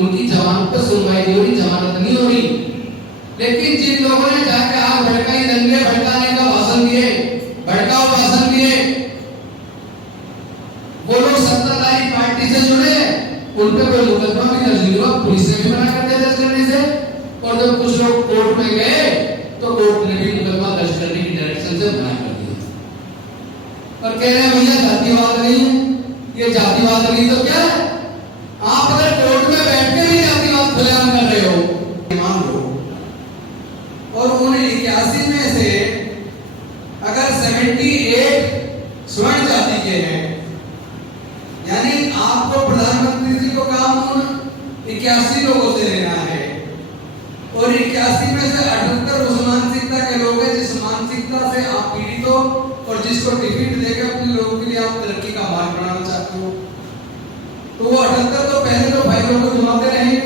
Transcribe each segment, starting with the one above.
उनकी जमानत पर सुनवाई नहीं हो रही, जमानत नहीं हो रही। लेकिन जिन लोगों ने जाके आग भड़काई, दंगे भड़काने का भाषण दिए, भड़काऊ भाषण दिए, वो लोग सत्ताधारी पार्टी से जुड़े, उन पे कोई मुकदमा भी दर्ज नहीं हुआ, पुलिस ने भी मना कर दिया दर्ज करने से। और जब कुछ लोग कोर्ट में गए तो कोर्ट ने भी मुकदमा दर्ज करने की डायरेक्शन से मना कर दिया और कह रहे हैं भैया जातिवाद नहीं है, ये जातिवाद नहीं तो क्या है? आप अगर कोर्ट में बैठ के भी जातिवाद खुलेआम कर रहे हो, मान लो। और उन्हें 81 में से अगर 78 स्वर्ण जाति के हैं, यानी आपको प्रधानमंत्री जी को काम उन 81 लोगों से लेना है और 81 में से 78 उस मानसिकता के लोग हैं जिस मानसिकता से आप पीड़ित हो और जिसको टिकट देकर अपने लोगों के लिए आप तरक्की का मार्ग बनाना चाहते हो। तो वो 78 तो पहले तो फाइलों को घुमाते रहेंगे,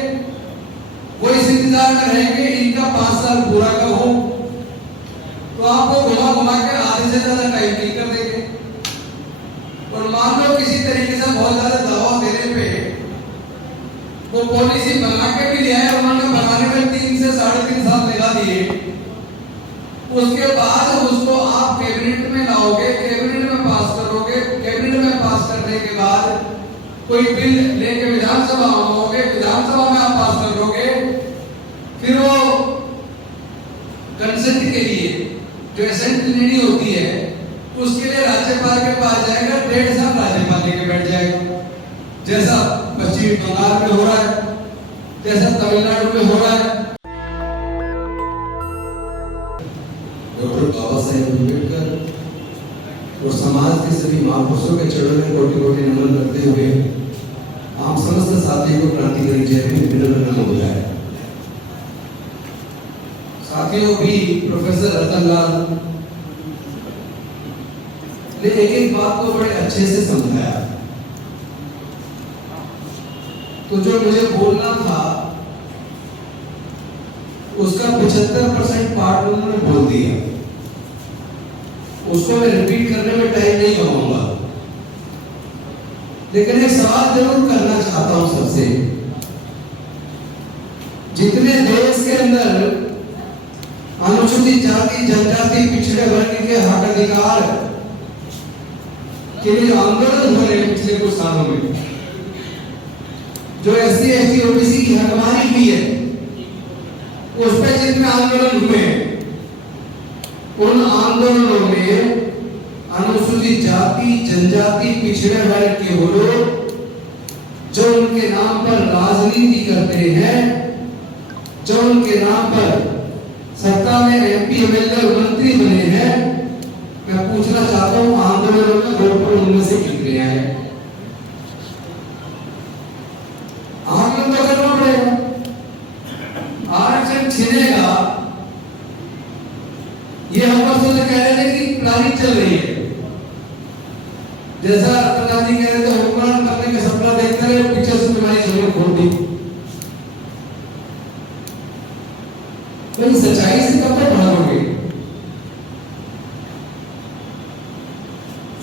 वो इस इंतजार में रहेंगे इनका 5 साल पूरा का हो तो आपको घुमा घुमा के आधे से ज्यादा टाइम नहीं कर देंगे। और मान लो किसी तरीके से बहुत ज्यादा दबाव देने पे वो पॉलिसी बना के भी लिया है, उन्होंने बनाने में 3 से 3.5 साल लगा दिए, उसके बाद उसको आप कैबिनेट में लाओगे, कैबिनेट में पास करोगे, कैबिनेट में पास करने के बाद कोई बिल लेके विधानसभा आओगे, विधानसभा में आप पास करोगे, फिर वो कंसेंट के लिए जो असेंट लेनी होती है उसके लिए राज्यपाल के पास जाएगा, 1.5 साल राज्यपाल लेके बैठ जाएगा, जैसा पश्चिम बंगाल में हो रहा है, जैसा तमिलनाडु में हो रहा है। डॉक्टर बाबा साहेब अम्बेडकर और समाज के सभी महापुरुषों के चरणों में कोटि कोटि नमन करते हुए आप समस्त साथियों को क्रांतिकारी जय भीम विनम्र नमन होता है। साथियों भी प्रोफेसर रतनलाल ने एक बात को बड़े अच्छे से समझाया, तो जो मुझे बोलना था उसका 75% पार्ट उन्होंने बोल दिया, उसको मैं रिपीट करने में टाइम नहीं लगाऊंगा। लेकिन एक सवाल जरूर करना चाहता हूं सबसे, जितने देश के अंदर अनुसूचित जाति जनजाति पिछड़े वर्ग के हक अधिकार के लिए आंदोलन हो रहे हैं पिछले कुछ सालों में, जो SC ST OBC की हकमारी हुई है, उस पर जितने आंदोलन हुए उन आंदोलनों में अनुसूचित जाति जनजाति पिछड़े वर्ग के वो लोग जो उनके नाम पर राजनीति करते हैं, जो उनके नाम पर सत्ता में MP MLA मंत्री बने हैं, मैं पूछना चाहता हूं आंदोलनों में वोट पर उनमें से कितने आए? आंदोलन तो करना पड़ेगा, आरक्षण छिनेगा, ये हम परसों से कह रहे थे कि प्लानिंग चल रही है, जैसा रतनलाल जी कह रहे थे हुक्मरान करने का सपना देखते रहे, पीछे से तुम्हारी जमीन खोल दी। तो सच्चाई से कब तक भागोगे?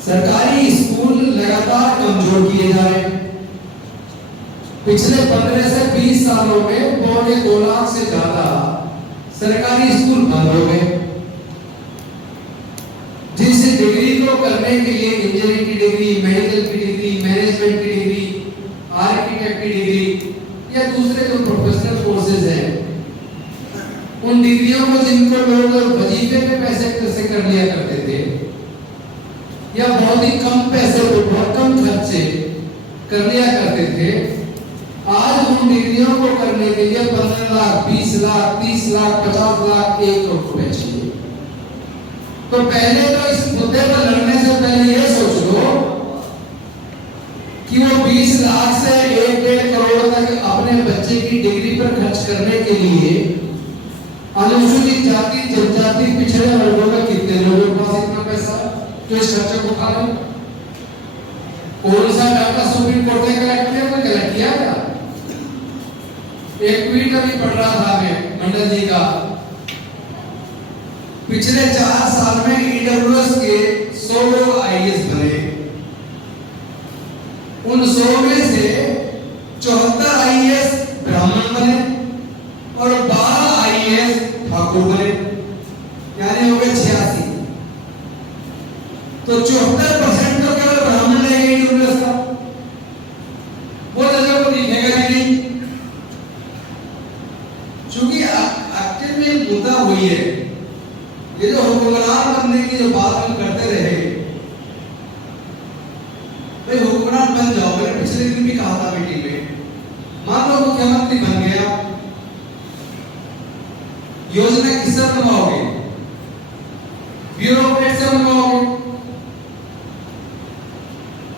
सरकारी स्कूल लगातार कमजोर किए जा रहे हैं। पिछले 15 से 20 सालों में 2.25 लाख से ज्यादा सरकारी स्कूल बंद हो गए। जिस डिग्री को करने के लिए इंजीनियरिंग की डिग्री, मेडिकल की डिग्री, मैनेजमेंट की डिग्री, आर्किटेक्ट की डिग्री या दूसरे जो प्रोफेशनल कोर्सेज हैं, उन डिग्रियों को जिनको लोग वजीफे में पैसे से कर लिया करते थे या बहुत ही कम पैसे पे, बहुत कम खर्च से कर लिया करते थे, आज उन डिग्रियों को करने के लिए 15 लाख, 20 लाख, 30 लाख, 50 लाख, 1 करोड़ रुपए चाहिए। तो पहले तो इस मुद्दे पर लड़ने से पहले ये सोच लो कि वो 20 लाख से 1-1.5 करोड़ तक अपने बच्चे की डिग्री पर खर्च करने के लिए अनुसूचित जाति जनजाति पिछड़े वर्गों में कितने लोगों के पास इतना पैसा तो इस खर्चे को उठा लो। कौन सा डाटा सुप्रीम कोर्ट ने कलेक्ट किया? मैं कलेक्ट किया था। एक ट्वीट अभी पढ़ रहा था मैं मंडल जी का, पिछले 4 साल में EWS के 100 लोग IAS बने, उन 100 में से 74 IAS तो 74% तो केवल ब्राह्मण रहेंगे यूनिवर्स का, वो जगह को दिखेगा नहीं। चूंकि एक्चुअल में मुद्दा हुई है, ये जो हुक्मरान बनने की जो बात हम करते रहे, भाई हुक्मरान बन जाओ। मैंने पिछले दिन भी कहा था मीटिंग में, मान लो मुख्यमंत्री बन गया, योजना किससे बनवाओगे? ब्यूरोक्रेट से बनवाओगे।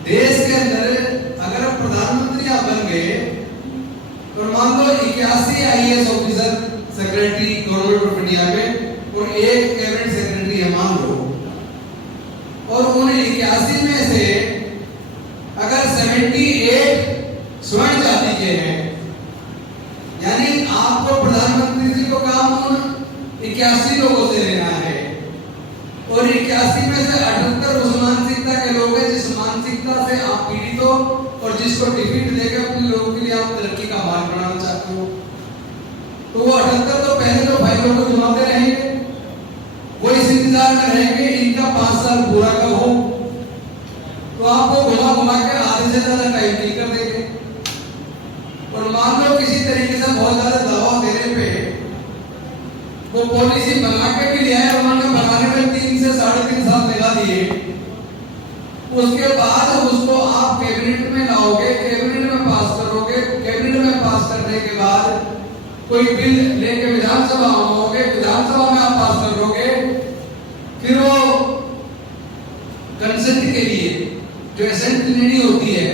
देश के अंदर अगर प्रधानमंत्री आप बन गए और मान लो 81 IAS officer secretary government of India में और एक कैबिनेट सेक्रेटरी है मान लो, और उन 81 में से अगर 78 स्वर्ण जाति के हैं, यानी आपको प्रधानमंत्री जी को काम उन 81 लोगों से लेना है, और 81 में से 78 उस मानसिकता के लोग हैं जिस मानसिकता से आप पीड़ित हो और जिसको डिफीट देकर अपने लोगों के लिए आप तरक्की का मार्ग बनाना चाहते हो। तो वो 78 तो पहले तो फाइलों को घुमाते रहेंगे, वो इस इंतजार में रहेंगे इनका 5 साल पूरा का हो, तो आपको घुमा घुमा के आधे से ज्यादा टाइम नहीं कर देंगे। और मान लो किसी तरीके से बहुत ज्यादा दबाव देने पे वो पॉलिसी बना के भी लिया है, उन्होंने बनाने में 3 से 3.5 साल लगा दिए, उसके बाद उसको आप कैबिनेट में लाओगे, कैबिनेट में पास करोगे, कैबिनेट में पास करने के बाद कोई बिल लेके विधानसभा आओगे, विधानसभा में आप पास करोगे, फिर वो कंसेंट के लिए जो असेंट लेनी होती है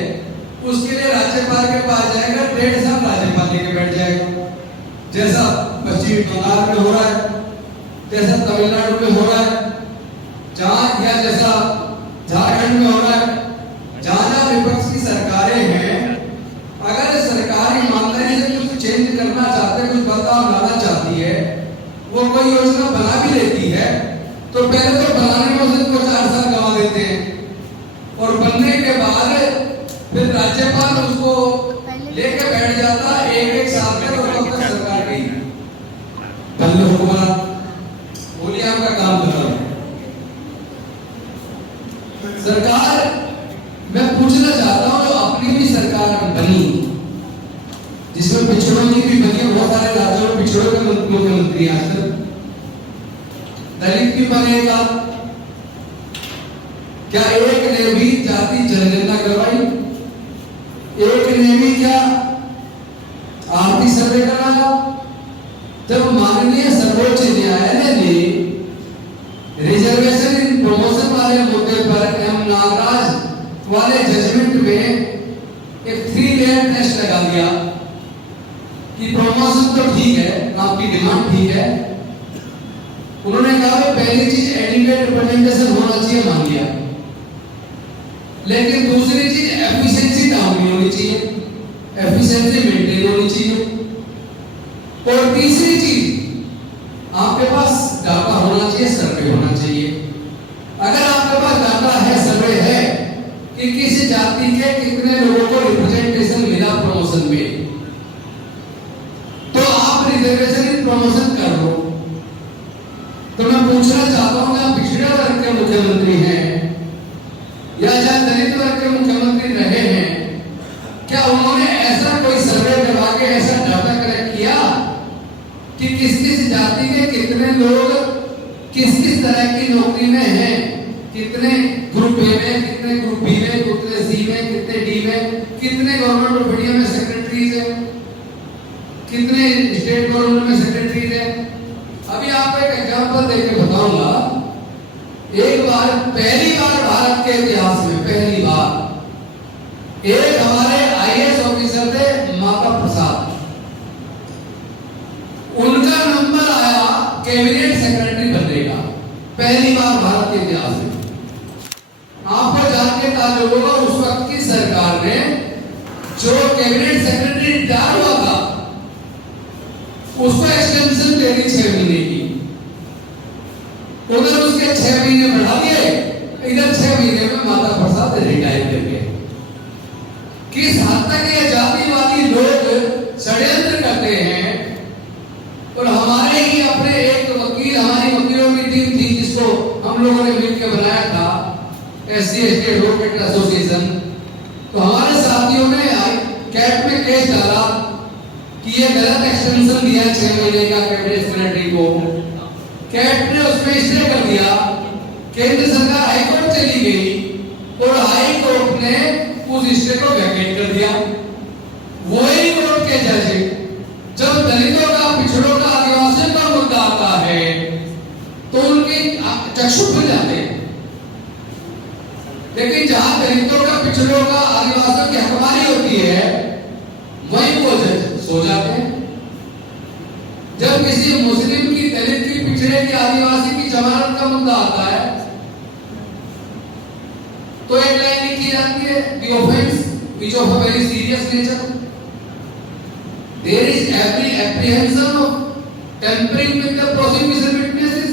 उसके लिए राज्यपाल के पास जाएगा, 1.5 साल राज्यपाल लेके बैठ जाएगा, जैसा पश्चिमी बंगाल में हो रहा है, जैसा तमिलनाडु में हो रहा है, जहां या जैसा झारखंड में हो रहा है, जहां विपक्ष की सरकारें हैं, अगर सरकार ईमानदारी से कुछ चेंज करना चाहते हैं, कुछ बदलाव लाना चाहती है, वो कोई योजना बना भी लेती है, तो पहले तो बनाने में उसे 4 साल गवा देते हैं, और बनने के बाद फिर राज्यपाल उसको लेके बैठ जाता 1-1 साल में, और तब तक सरकार गई बल्ले हुक्मरान बोलिए आपका काम बताओ। सरकार मैं पूछना चाहता हूं, जो अपनी भी सरकार बनी जिसमें पिछड़ों की भी बनी, बहुत सारे राज्यों में पिछड़ों के मुख्यमंत्री आजकल, दलित भी बनेगा, क्या एक ने भी जाति जनगणना करवाई? एक ने भी क्या आर्थिक सर्वे कराया? जब माननीय सर्वोच्च न्यायालय ने रिजर्वेशन इन प्रमोशन वाले मुद्दे पर एम नागराज वाले जजमेंट में एक 3 लेयर टेस्ट लगा दिया कि प्रमोशन तो ठीक है, आपकी डिमांड ठीक है, उन्होंने कहा पहली चीज एडिक्वेट रिप्रेजेंटेशन होना चाहिए, मान लिया, लेकिन दूसरी चीज एफिशिएंसी डाउन नहीं होनी चाहिए, एफिशिएंसी मेंटेन होनी चाहिए, और तीसरी चीज आपके पास डाटा होना चाहिए, सर्वे होना चाहिए। अगर आपके पास डाटा है, सर्वे है कि किसी जाति के कितने लोगों को रिप्रेजेंटेशन मिला प्रमोशन में, तो आप रिजर्वेशन इन प्रमोशन कर लो। तो मैं पूछना चाहता हूं, जहां पिछड़े वर्ग के मुख्यमंत्री हैं या जहां दलित वर्ग के मुख्यमंत्री रहे हैं, क्या उन्होंने ऐसा कोई सर्वे करवा के ऐसा डाटा कलेक्ट किया कि किस किस जाति के कितने लोग किस किस तरह की नौकरी में हैं, कितने ग्रुप ए में, कितने ग्रुप बी में, कितने सी में, कितने डी में, कितने गवर्नमेंट ऑफ इंडिया में सेक्रेटरीज हैं, कितने स्टेट गवर्नमेंट में सेक्रेटरीज हैं? अभी आपको एक एग्जांपल देकर बताऊंगा। एक बार, पहली बार भारत के इतिहास में पहली बार एक हमारे आईएएस ऑफिसर थे माता प्रसाद, उनका नंबर आया कैबिनेट सेक्रेटरी बनने का, पहली बार भारत के इतिहास में। आपको जान के ताज्जुब होगा, उस वक्त की सरकार ने जो कैबिनेट सेक्रेटरी रिटायर हुआ था उसको एक्सटेंशन दे दी 6 महीने की, उधर उसके 6 महीने बढ़ा दिए, इधर 6 महीने में माता प्रसाद रिटायर कर गए। किस हद तक ये जातिवादी लोग षड्यंत्र करते हैं। और हमारे ही अपने एक वकील, हमारी वकीलों की टीम थी जिसको हम लोगों ने मिलकर बनाया था, SC ST एडवोकेट एसोसिएशन, तो हमारे साथियों ने कैट में केस डाला कि ये गलत एक्सटेंशन दिया 6 महीने का कैबिनेट सेक्रेटरी को। कैट ने उसमें स्टे कर दिया, केंद्र सरकार हाई कोर्ट चली गई और हाई कोर्ट ने उस स्टे को वैकेट कर दिया। वही कोर्ट के जज जब दलितों का, पिछड़ों का, आदिवासियों का मुद्दा आता है तो उनके चक्षु खुल जाते हैं, लेकिन जहां दलितों का, पिछड़ों का, आदिवासियों की हकमारी होती है वहीं वो जज सो जाते हैं। जब किसी मुस्लिम की, दलित की, पिछड़े की, आदिवासी की जमानत का मुद्दा आता है तो एक लाइन लिखी जाती है, the offence which of a very serious nature, there is every apprehension of tampering with the prosecution witnesses,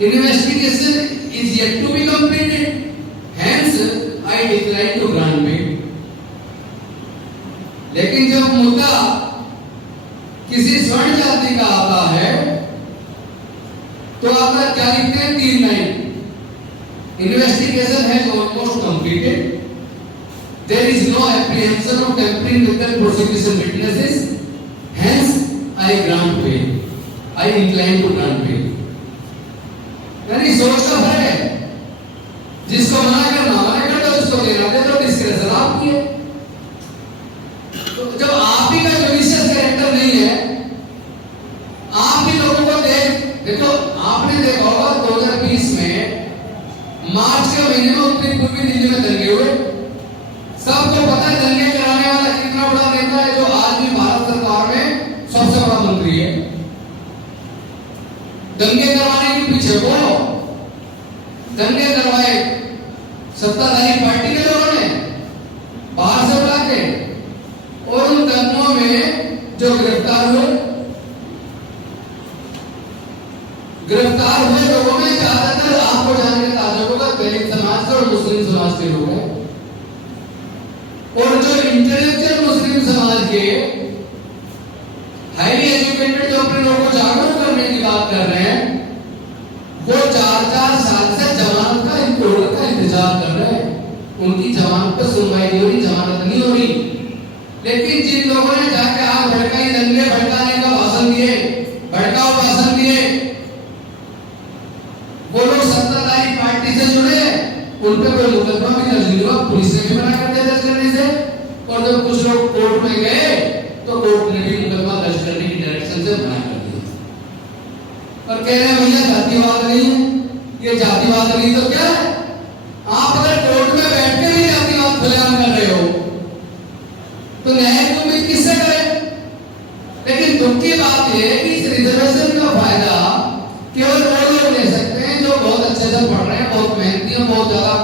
investigation is yet to be completed, hence I decline to grant bail। लेकिन जब मुद्दा किसी स्वर्ण जाति का आता है तो आपका क्या लिखते हैं, 3 line, investigation has almost completed, there is no apprehension of tampering with the prosecution witnesses, hence I grant bail, I incline to grant bail। यानी सोच का फर्क है, जिसको मना कर दो, जिसको देना दे दो, डिस्क्रेशन आपकी है। तो जब आप ही का जुडिशियल कैरेक्टर नहीं है, आप ही लोगों को देखो, आपने देखा होगा 2020 में मार्च के महीने में उत्तरी पूर्वी दिल्ली में दंगे हुए। सबको पता है दंगे कराने वाला कितना बड़ा नेता है, जो आज भी भारत सरकार में सबसे बड़ा मंत्री है। दंगे करवाने के पीछे वो दंगे करवाए सत्ताधारी पार्टी के लोगों ने बाहर से बुला के, और उन दंगों में जो गिरफ्तार हुए लोगों में ज्यादातर आपको जानने का ताज्जुब होगा, दलित समाज के और मुस्लिम समाज के लोग हैं। और जो इंटेलेक्चुअल मुस्लिम समाज के हाईली एजुकेटेड जो अपने लोगों को जागरूक करने की बात कर रहे हैं, वो 4-4 साल से जमानत का इंतजार कर रहे हैं। उनकी जमानत पर सुनवाई नहीं हो रही, जमानत नहीं हो रही। लेकिन जिन लोगों ने जाके आग भड़काई, दंगे भड़काने का भाषण दिए, भड़काऊ भाषण दिए, वो लोग सत्ताधारी पार्टी से जुड़े, उन पे कोई मुकदमा भी दर्ज नहीं हुआ, पुलिस ने भी मना कर दिया दर्ज करने से। और जब कुछ लोग कोर्ट में गए तो कोर्ट ने भी मुकदमा दर्ज करने की डायरेक्शन से मना कर दिया और कह रहे हैं भैया जातिवाद नहीं है, ये जातिवाद नहीं तो क्या है? आप अगर कोर्ट में बैठ के भी जातिवाद खुलेआम कर रहे हो तो न्यायिक उम्मीद किससे करें? लेकिन दुख की बात यह है कि इस रिजर्वेशन का फायदा केवल वो लोग ले सकते हैं जो बहुत अच्छे से पढ़ रहे हैं, बहुत मेहनती हैं, बहुत ज्यादा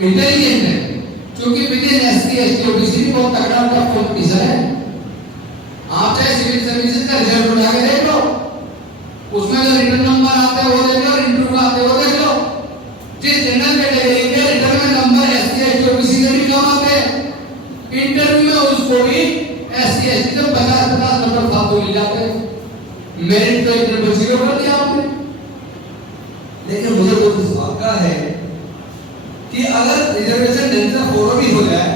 इंटेलिजेंट है। क्योंकि विदिन SC ST OBC बहुत तगड़ा उनका कंपटीशन है। आप चाहे सिविल सर्विसेज का रिजल्ट उठा के देख लो, उसमें जो रिटर्न नंबर आते हैं वो देख लो, और इंटरव्यू का आते हैं वो देख लो। जिस जनरल कैटेगरी के रिटर्न में नंबर SC ST OBC से भी कम आते हैं, इंटरव्यू में उसको भी SC ST से 50-50 नंबर फालतू मिल जाते हैं। मेरिट तो इंटरव्यू 0 कर दिया आपने। लेकिन मुझे तो इस बात का है कि अगर रिजर्वेशन डेंसर फोरो भी हो जाए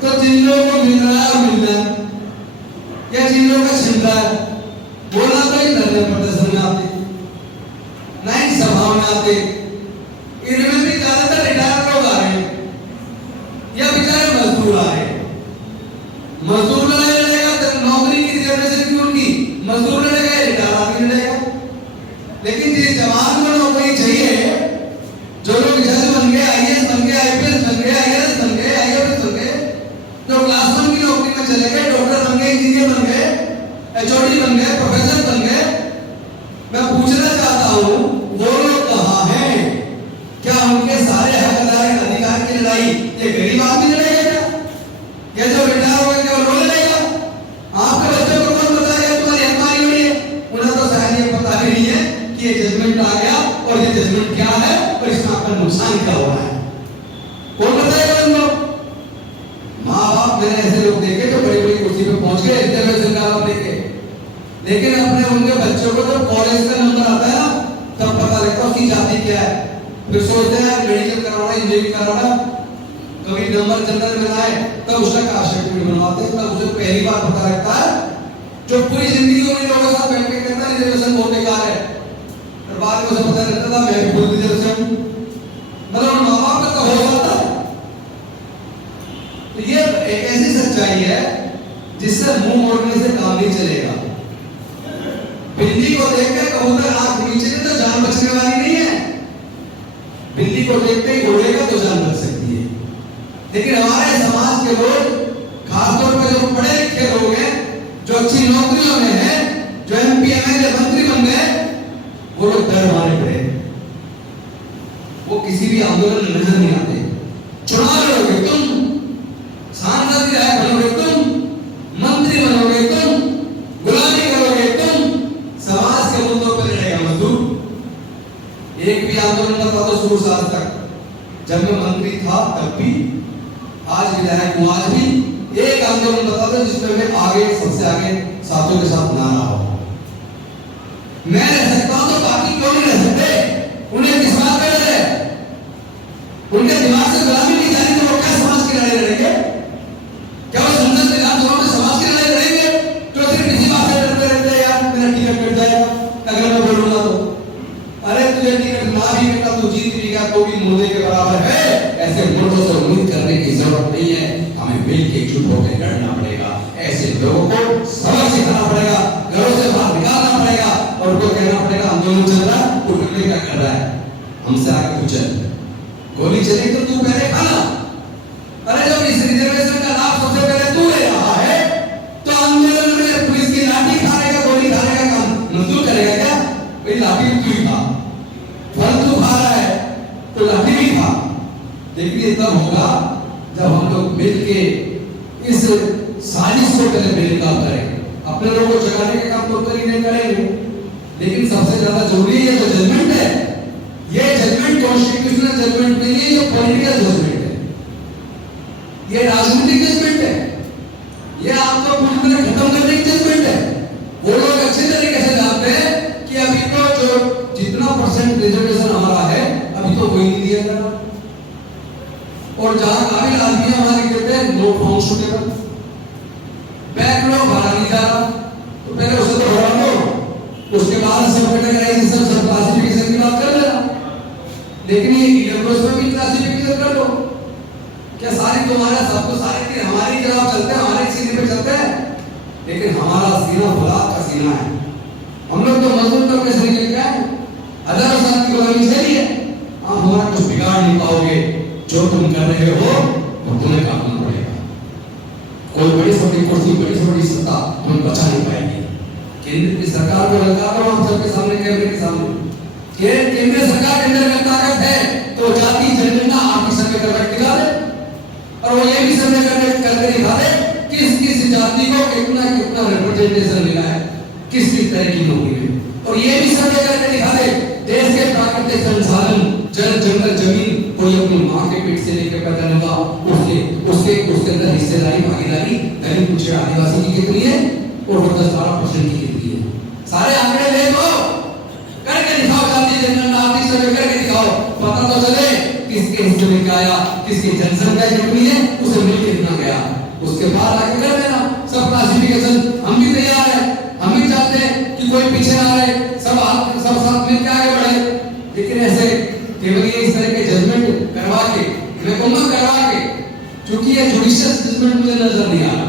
तो जिन लोगों को मिल रहा है और मिलना है, या जिन लोगों का छिलता है, वो ना तो धरने प्रदर्शन में आते, ना ही सभाओं में आते। इनमें भी ज्यादातर रिटायर लोग आ रहे हैं या बेचारे मजदूर आ रहे हैं। मजदूर में नहीं लड़ेगा नौकरी की रिजर्वेशन की, उनकी मजदूर में लड़ेगा, रिटायर आदमी लड़ेगा। लेकिन जिस जवान को नौकरी चाहिए, जो लोग जज बन गए, IAS बन गए, IPS बन गए, IRS बन गए, IAS बन गए, जो क्लास 1 की नौकरी में चले गए, डॉक्टर बन गए, इंजीनियर बन गए, HOD बन गए, प्रोफेसर बन गए, मैं पूछना चाहता हूँ वो लोग कहाँ हैं? क्या उनके सारे हक अधिकार की लड़ाई ये गरीब आदमी लड़ेगा क्या? या जो रिटायर हो गए क्या वो लड़ेगा? आपके बच्चों को कौन बताएगा तुम्हारी हकमारी हो रही है? उन्हें तो शायद ये पता भी नहीं है कि ये जजमेंट आ गया और ये जजमेंट क्या है और इसमें आपका नुकसान क्या हो रहा है। कौन बताएगा उनको? माँ बाप मैंने ऐसे लोग देखे जो बड़ी बड़ी कुर्सी पे पहुंच गए रिजर्वेशन का लाभ लेके, लेकिन अपने उनके बच्चों को जब कॉलेज का नंबर आता है ना तब पता लगता है उसकी जाति क्या है। फिर सोचते हैं मेडिकल करवाना, इंजीनियरिंग कराना, कभी नंबर जनरल में आए तब उसका कास्ट सर्टिफिकेट बनवाते हैं, तब उसे पहली बार पता लगता है जो पूरी जिंदगी उन्हीं लोगों के साथ बैठ के कहता है रिजर्वेशन बहुत बेकार है, और बाद में उसे पता लगता था मैं भी खुद रिजर्वेशन, मतलब माँ बाप का तो हो जाता है। तो ये एक ऐसी सच्चाई है जिससे मुंह मोड़ने से काम नहीं चलेगा। बिल्ली को देखकर कबूतर आंख नीचे तो जान बचने वाली नहीं है, बिल्ली को देखते ही उड़ेगा तो जान बच सकती है। लेकिन हमारे समाज के लोग, खासतौर पर जो पढ़े लिखे लोग हैं, जो अच्छी नौकरियों में हैं, जो एमपी एमएलए मंत्री बन गए, वो लोग डर मारे पड़े, वो किसी भी आंदोलन में नजर नहीं आते। चुनाव लड़ोगे तुम, सांसद विधायक बनोगे तुम, मंत्री बनोगे तुम, गुलामी करोगे तुम, समाज के मुद्दों पर लड़ेगा मजदूर। एक भी आंदोलन बता दो शुरू से आज तक, जब मैं मंत्री था तब भी, आज विधायक हूं आज भी, एक आंदोलन बता दो जिसमें मैं आगे सबसे आगे साथों के साथ ना रहा हूं। मैं रह सकता हूं तो बाकी क्यों नहीं रह सकते? उन्हें किस बात का डर है? उनके दिमाग से गुलामी नहीं जानी तो वो क्या समाज की लड़ाई लड़ेंगे? क्या वो संसद विधानसभा में समाज की लड़ाई लड़ेंगे? तो सिर्फ इसी बात से डरते रहते हैं यार मेरा टिकट कट जाएगा अगर मैं बोलूंगा तो। अरे तुझे टिकट ना भी कटा तो जीत भी गया तो भी मुर्दे के बराबर है। ऐसे मुर्दों से उम्मीद करने की जरूरत नहीं है, हमें मिल के एकजुट होकर लड़ना पड़ेगा। ऐसे लोगों को सबक सिखाना पड़ेगा, घरों से बाहर निकालना पड़ेगा और उनको कहना पड़ेगा आंदोलन चल रहा है, तू टुकड़े क्या कर रहा है, हमसे आगे तू चल, गोली चलेगी तो तू पहले खाना। अरे जब इस रिजर्वेशन का लाभ सबसे पहले तू ले रहा है तो आंदोलन में पुलिस की लाठी खाने का, गोली खाने का काम मजदूर करेगा क्या? भाई लाठी तू ही खा, फल तू खा रहा है तो लाठी भी खा। लेकिन ये तब होगा जब हम लोग मिलके इस साजिश को पहले बेनकाब करेंगे। अपने लोगों को जगाने का काम तो कहीं नहीं करेंगे, लेकिन सबसे ज्यादा जरूरी है जो जजमेंट है, ये जजमेंट कॉन्स्टिट्यूशनल जजमेंट नहीं है, ये पॉलिटिकल जजमेंट है, ये राजनीतिक जजमेंट है, ये आपको पूरी तरह खत्म करने की जजमेंट है। वो लोग अच्छे तरीके से जानते हैं कि अभी तो जो जितना परसेंट रिजर्वेशन हमारा है अभी तो कोई नहीं दिया जा रहा, और जहां काबिल आदमी हमारे कहते हैं नो फाउंड सुटेबल, बैकलॉग भरा नहीं जा रहा, तो पहले उसे तो भरा लो, उसके बाद सब कैटेगराइजेशन सब क्लासिफिकेशन की बात कर लेना। लेकिन ये ईडब्ल्यूएस में भी क्लासिफिकेशन कर लो, क्या सारी तुम्हारा सबको सारे हमारी जवाब चलते हैं, हमारे सीने पे चलते हैं, लेकिन हमारा सीना फौलाद का सीना है। हम लोग तो मजदूर तबके से निकल के आए, हजारों साल की गुलामी सही है, आप हमारा कुछ बिगाड़ नहीं पाओगे, जो तुम कर रहे हो वो तुम्हें करना पड़ेगा। कोई बड़ी से बड़ी कुर्सी, बड़ी से बड़ी सत्ता तुम्हें बचा नहीं पाएगी। केंद्र की सरकार को ललकार करो आप सबके सामने, कैमरे के सामने, केंद्र सरकार के अंदर ताकत है तो जाति जनगणना आपकी सर्वे कर दिखा दे, और वो ये भी सर्वे करके दिखा दे किस किस जाति को कितना कितना रिप्रेजेंटेशन मिला है, किस किस तरह की नौकरी में, और ये भी सर्वे करके दिखा दे देश के प्राकृतिक संसाधन, जल जंगल जमीन, कोई अपनी माँ के पेट से लेकर पैदा होगा उसके अंदर हिस्सेदारी भागीदारी दलित पिछड़े आदिवासी की कितनी है और 10-12% की कितनी है। सारे आंकड़े देखो, करके दिखाओ, जाति जनगणना आदि सर्वे करके दिखाओ, पता तो चले किसके हिस्से में क्या आया, किसकी जनसंख्या कितनी है, उसे मिल कितना गया, उसके बाद आगे कर देना सब क्लासिफिकेशन। हम भी तैयार है, हम भी चाहते हैं कि कोई पीछे ना रहे, सब साथ मिलकर आगे बढ़े। लेकिन ऐसे केवल ये इस तरह के जजमेंट करवा के, मैं कहूँगा करवा के, क्योंकि ये जुडिशियस जजमेंट मुझे नजर नहीं आ रहा,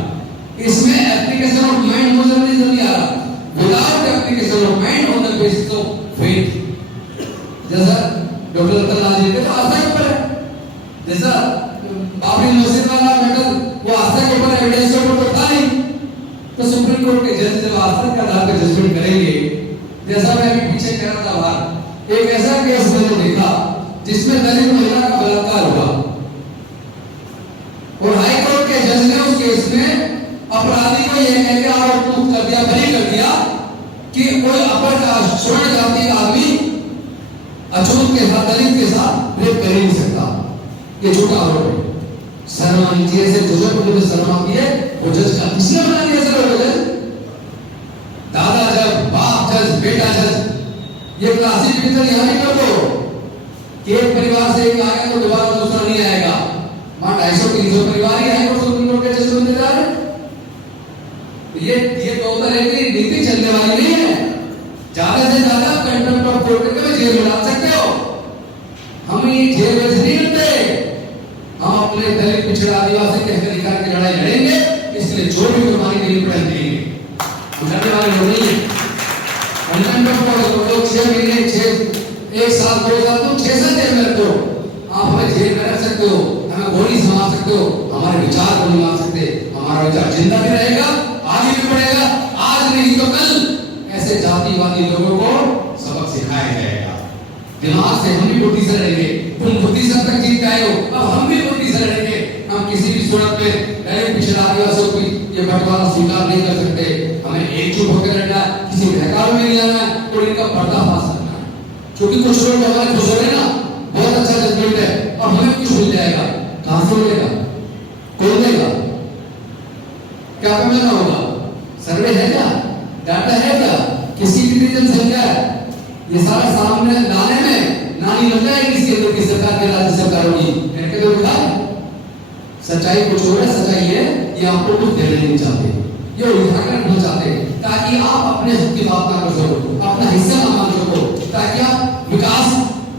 इसमें एप्लीकेशन ऑफ माइंड मुझे नजर नहीं आ रहा, without application of mind on the basis of faith, जैसा डॉक्टर रतनलाल जी के तो आस्था के ऊपर है, जैसा बाबरी मस्जिद वाला मैटर वो आस्था के ऊपर एविडेंस के ऊपर था नहीं, तो सुप्रीम कोर्ट के जज जब आस्था के आधार पर जजमेंट करेंगे, जैसा मैं अभी पीछे कह रहा था बाहर, एक ऐसा केस मैंने देखा जिसमें दलित महिला का बलात्कार हुआ और हाई कोर्ट के जज ने उस केस में अपराधी को यह कहकर आरोप कर दिया, बरी कर दिया कि कोई अपर कास्ट स्वर्ण जाति का आदमी अछूत के साथ, दलित के साथ रेप कर ही नहीं सकता, ये झूठा आरोप है। शर्मा नीचे से जजों को जो शर्मा की है वो जज का किसने बना दिया सर? वो जज, दादा जज, बाप जज, बेटा जज, ये क्लासिफिकेशन यहाँ नहीं कर दो कि एक परिवार से एक आएगा तो दोबारा दूसरा नहीं आएगा। वहां 250-300 परिवार ही आएंगे और सुप्रीम कोर्ट के जज बनते जा रहे हैं। ये तो तरह की नीति चलने वाली नहीं है। ज्यादा से ज्यादा कंटेम्प्ट ऑफ कोर्ट करके जेल में डाल सकते हो। हम ये जेल में नहीं मिलते। हम अपने दलित पिछड़ा आदिवासी के हक अधिकार की लड़ाई लड़ेंगे, इसलिए जो भी हमारी दिल्ली पर देंगे लड़ने वाले लोग नहीं है। कंटेम्प्ट ऑफ कोर्ट लोग 6 महीने 1 साल 2 साल तुम 6 साल जेल में रखो। आप हमें जेल में रख सकते हो, हमें गोली संभाल सकते हो, हमारे विचार को नहीं मान सकते। हमारा विचार जिंदा भी रहेगा, आगे भी बढ़ेगा। आज नहीं तो कल ऐसे जातिवादी लोगों को सबक सिखाया जाएगा। दिमाग से हम भी बुद्धि से रहेंगे। तुम बुद्धि से तक जीत गए हो, अब हम भी बुद्धि से रहेंगे। हम किसी भी सूरत में पहले पिछड़ा आदिवासियों की ये बंटवारा स्वीकार नहीं कर सकते। हमें एकजुट होकर रहना, किसी बहकावे में नहीं आना और इनका पर्दाफाश करना है। क्योंकि कुछ लोग हमारे खुश हो रहे ना, बहुत अच्छा जजमेंट है और हमें कुछ मिल जाएगा। कहां से मिलेगा? कौन देगा? क्या करना होगा? सर्वे है क्या? डाटा है क्या? किसी की जनसंख्या है? ये सारा सामने लाने में नानी लग जाएगी इसके अंदर की सरकार के राज्य सरकारों की। कहते तो दिखा सच्चाई कुछ और है। सच्चाई है ये आपको कुछ देना नहीं चाहते, ये उठाकर रखना चाहते हैं ताकि आप अपने हक की बात ना कर सको, अपना हिस्सा ना मान सको, ताकि आप विकास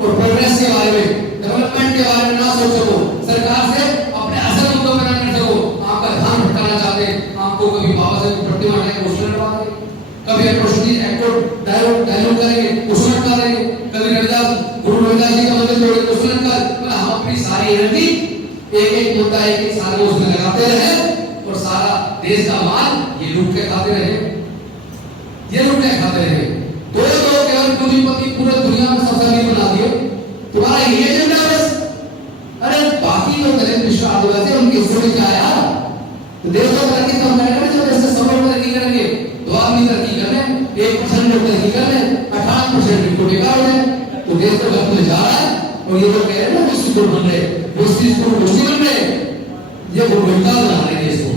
और प्रोग्रेस के बारे में, डेवलपमेंट के बारे में ना सोच सको, सरकार से अपने असल मुद्दों पर ना कर सको। आपका ध्यान भटकाना चाहते हैं। आपको कभी बाबा साहब की प्रतिमा है उसमें लटवा देंगे, कभी एट्रोसिटी एक्ट डायलॉग करेंगे उसमें लटका देंगे, कभी गुरु रविदास जी का मंदिर तोड़ेंगे उसमें लटका देंगे। हम अपनी सारी एनर्जी एक मुद्दा एक सारे उसमें लगाते रहे और सारा देश का माल ये लूट के खाते रहे, ये लूट के खाते रहे। दो केवल पूंजीपति पूरे दुनिया में सबसे अमीर बना दिए। तुम्हारा ये एजेंडा बस। अरे बाकी जो दलित पिछड़ा आदिवासी उनके हिस्से में क्या आया? तो देश को तरक्की कम करेंगे, जो देश से सब लोग तरक्की करेंगे, 2 आदमी तरक्की कर लें, 1% लोग तरक्की कर लें, 58% इनको बेकार हो जाए, तो देश तो गलत में जा रहा है। और ये तो कह रहे हैं ना मुस्लिम बन रहे, मुस्लिम बन रहे, ये गुणवत्ता बना रहे देश को,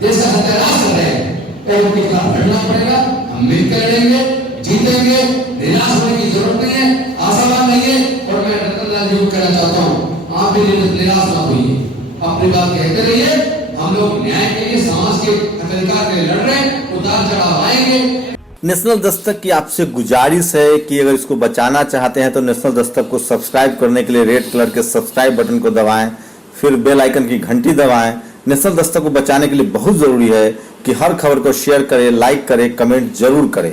देश का सत्यानाश कर रहे हैं। और उनके खिलाफ लड़ना पड़ेगा। हम मिलकर लड़ेंगे, जीतेंगे, निराश होने की जरूरत नहीं है, आशावान रहिए। और मैं रतन लाल जी को कहना चाहता हूँ, आप भी निराश ना होइए, अपनी बात कहते रहिए। हम लोग न्याय के लिए, समाज के अधिकार के लिए लड़ रहे हैं, उतार चढ़ाव आएंगे। नेशनल दस्तक की आपसे गुजारिश है कि अगर इसको बचाना चाहते हैं तो नेशनल दस्तक को सब्सक्राइब करने के लिए रेड कलर के सब्सक्राइब बटन को दबाएं, फिर बेल आइकन की घंटी दबाएं। नेशनल दस्तक को बचाने के लिए बहुत जरूरी है कि हर खबर को शेयर करें, लाइक करें, कमेंट जरूर करें।